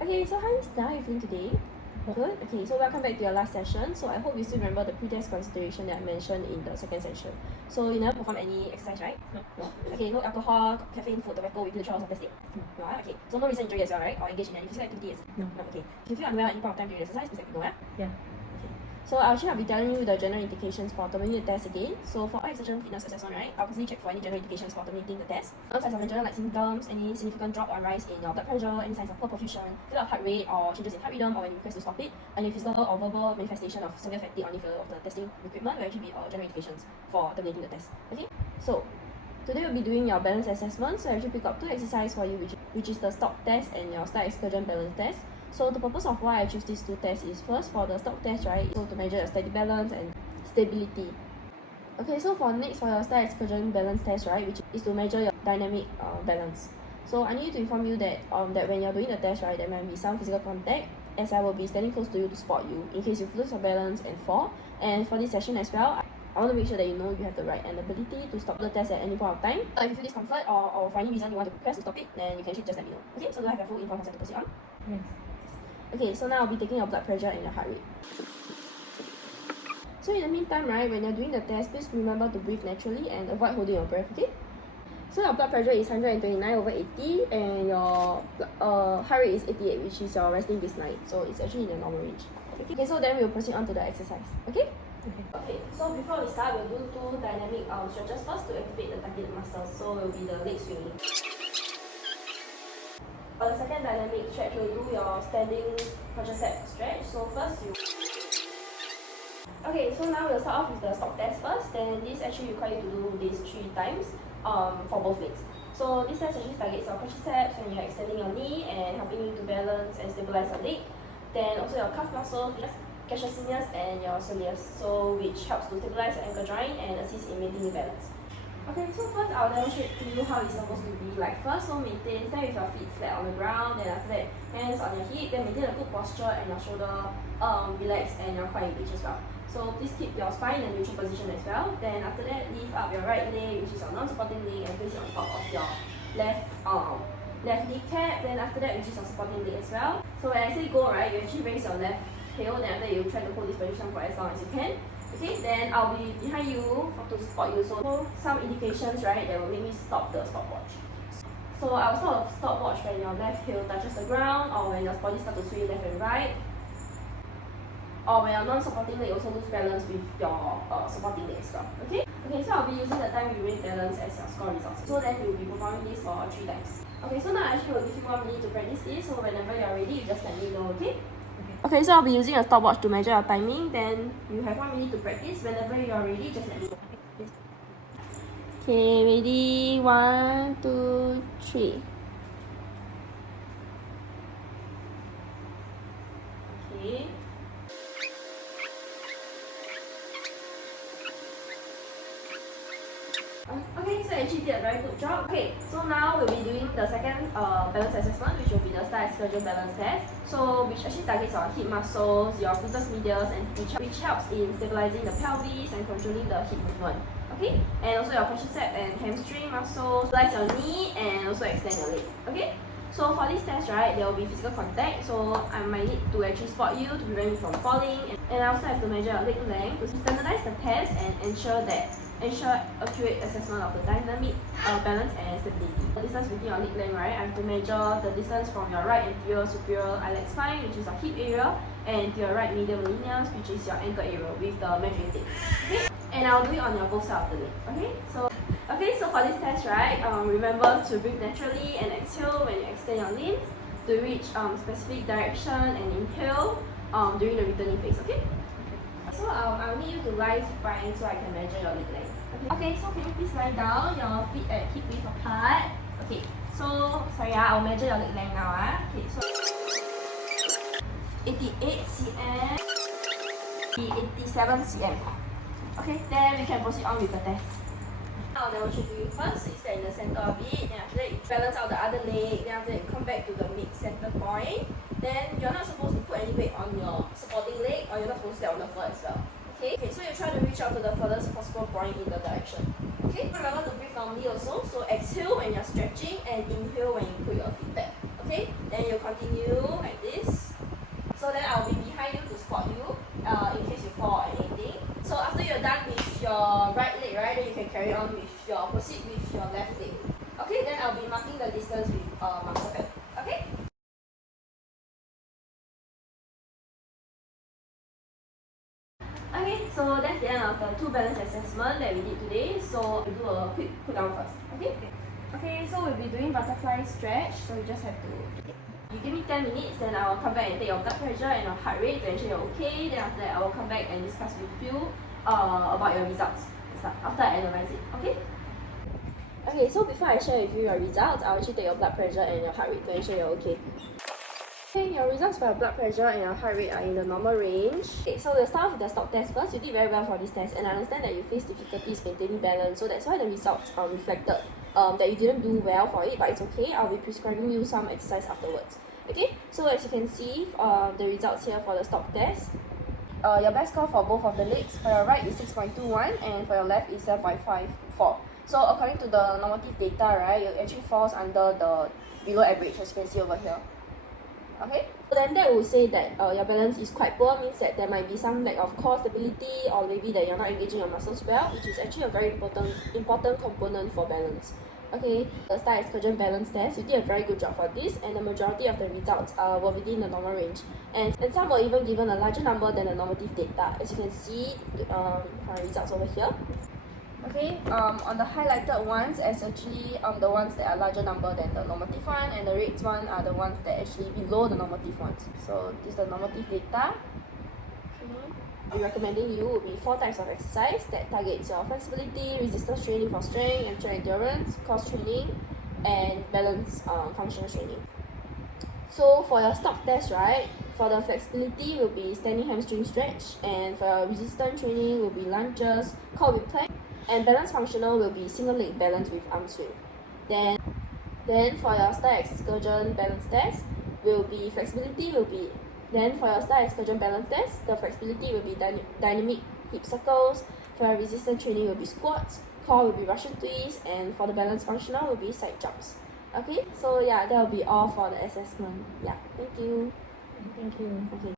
Okay, so hi Mr. How are you feeling today? Good. Okay, so welcome back to your last session. So I hope you still remember the pre-test consideration that I mentioned in the second session. So you never perform any exercise, right? No. Okay, no alcohol, caffeine, food, tobacco within the 12 hours of testing? No. Okay, so no recent injury as well, right? Or engage in any physical activity? No. Okay. If you feel unwell at any point of time during exercise, please let me know, yeah? So I'll be telling you the general indications for terminating the test again. So for exertion fitness assessment, right, I'll constantly check for any general indications for terminating the test. Signs of general like symptoms, any significant drop or rise in your blood pressure, any signs of poor perfusion, failure of heart rate or changes in heart rhythm, or when you request to stop it, any physical or verbal manifestation of severe fatigue or failure of the testing equipment will actually be general indications for terminating the test. Okay, so today we'll be doing your balance assessment. So I actually pick up two exercises for you, which is the Stork test and your Stork excursion balance test. So the purpose of why I choose these two tests is first for the Stork test, right, so to measure your steady balance and stability. Okay, so for your Stork excursion balance test, right, which is to measure your dynamic balance. So I need to inform you that that when you're doing the test, right, there might be some physical contact, as I will be standing close to you to spot you in case you lose your balance and fall. And for this session as well, I want to make sure that you know you have the right and ability to stop the test at any point of time. If you feel discomfort or for any reason you want to press to stop it, then you can actually just let me know. Okay, so do I have your full informed consent to proceed on? Yes. Okay, so now I'll be taking your blood pressure and your heart rate. So in the meantime, right, when you're doing the test, please remember to breathe naturally and avoid holding your breath, okay? So your blood pressure is 129/80 and your heart rate is 88, which is your resting baseline. So it's actually in the normal range. Okay, so then we'll proceed on to the exercise, okay? Okay, so before we start, we'll do two dynamic stretches first to activate the target muscles. So it will be the leg swinging. For the second dynamic stretch, we'll do your standing quadricep stretch. So first you... Okay, so now we'll start off with the Stork test first. Then this actually requires you to do this 3 times for both legs. So this test actually targets your quadriceps when you're extending your knee and helping you to balance and stabilize your leg. Then also your calf muscles, gastrocnemius and your soleus, so which helps to stabilize your ankle joint and assist in maintaining balance. Okay, so first I'll demonstrate to you how it's supposed to be. Like first, so stand with your feet flat on the ground, then after that, hands on your hip, then maintain a good posture and your shoulder relaxed and your quad engaged as well. So please keep your spine in a neutral position as well. Then after that, lift up your right leg, which is your non-supporting leg, and place it on top of your left kneecap. Then after that, which is your supporting leg as well. So when I say go, right, you actually raise your left heel, then after that, you try to hold this position for as long as you can. Okay, then I'll be behind you to support you. So some indications, right, that will make me stop the stopwatch. So I will stop the stopwatch when your left heel touches the ground, or when your body starts to sway left and right, or when your non-supporting leg also lose balance with your supporting leg as well. Okay? Okay, so I'll be using the time you remain balance as your score results. So then you'll be performing this for 3 times. Okay, so now I actually will give you 1 minute to practice this. So whenever you're ready, you just let me know, okay? Okay, so I'll be using a stopwatch to measure your timing. Then you have 1 minute to practice. Whenever you're ready, just let me know. Okay, ready? 1, 2, 3. Okay. Okay, so I actually did a very good job. Okay, so now we'll be doing the second balance assessment, which will be the Stork excursion balance test. So which actually targets your hip muscles, your gluteus medius, and which helps in stabilizing the pelvis and controlling the hip movement. Okay, and also your quadricep and hamstring muscles, stabilize your knee, and also extend your leg. Okay. So for this test, right, there will be physical contact. So I might need to actually spot you to prevent you from falling, and I also have to measure your leg length to standardize the test and ensure accurate assessment of the dynamic balance and stability. The distance between your leg length, right, I have to measure the distance from your right anterior superior iliac spine, which is your hip area, and to your right medial malleus, which is your ankle area, with the measuring tape. Okay, and I'll do it on your both sides of the leg. Okay, so for this test, right, remember to breathe naturally and exhale when you extend your limbs to reach specific direction, and inhale during the returning phase. Okay. So I'll need you to lie supine so I can measure your leg length. Okay, so can you please lie down, your feet at hip width apart. Okay, so sorry, I'll measure your leg length now. Okay, so 88 cm, 87 cm. Okay, then we can proceed on with the test. Now what you do first is stand in the center of it, then after that you balance out the other leg, then after that you come back to the mid-center point. Then you're not supposed to put any weight on your supporting leg, or you're not supposed to stay on the floor as well. Okay, so you try to reach out to the furthest possible point in the direction. Okay, remember to breathe normally also. So exhale when you're stretching and inhale when you put your feet back. Okay, then you continue like this. So then I'll be behind you to spot you in case you fall or anything. So after you're done with your right leg, right, then you can carry on with proceed with your left leg. Okay, then I'll be marking the distance with marker pen. Okay? Okay, so that's the end of the 2 balance assessment that we did today. So we'll do a quick cool down first. Okay? Okay, so we'll be doing butterfly stretch. So you just have to, you give me 10 minutes, then I will come back and take your blood pressure and your heart rate to ensure you're okay. Then after that, I will come back and discuss with you about your results after I analyze it. Okay? Okay, so before I share with you your results, I'll actually take your blood pressure and your heart rate to ensure you're okay. Okay, your results for your blood pressure and your heart rate are in the normal range. Okay, so we'll start with the Stork test first. You did very well for this test, and I understand that you face difficulties maintaining balance, so that's why the results reflected that you didn't do well for it, but it's okay. I'll be prescribing you some exercise afterwards. Okay, so as you can see, the results here for the Stork test. Your best score for both of the legs, for your right is 6.21 and for your left is 7.54. So according to the normative data, right, it actually falls under the below average, as you can see over here. Okay, so then that will say that your balance is quite poor, means that there might be some lack of core stability, or maybe that you're not engaging your muscles well, which is actually a very important component for balance. Okay, the STAR excursion balance test, you did a very good job for this, and the majority of the results were within the normal range, and some were even given a larger number than the normative data, as you can see from the results over here. Okay, on the highlighted ones, it's actually the ones that are larger number than the normative one, and the reds one are the ones that actually below the normative ones. So this is the normative data. Okay. I'm recommending you would be 4 types of exercise that targets your flexibility, resistance training for strength and endurance, course training, and balance functional training. So for your Stork test, right, for the flexibility will be standing hamstring stretch, and for your resistance training will be lunges, core whip plank, and balance functional will be single leg balance with arm swing. Then for your STAR excursion balance test will be flexibility will be, then for your STAR excursion balance test, the flexibility will be dynamic hip circles, for your resistance training will be squats, core will be Russian twists, and for the balance functional will be side jumps. Okay, so yeah, that will be all for the assessment. Yeah, thank you. Thank you. Okay.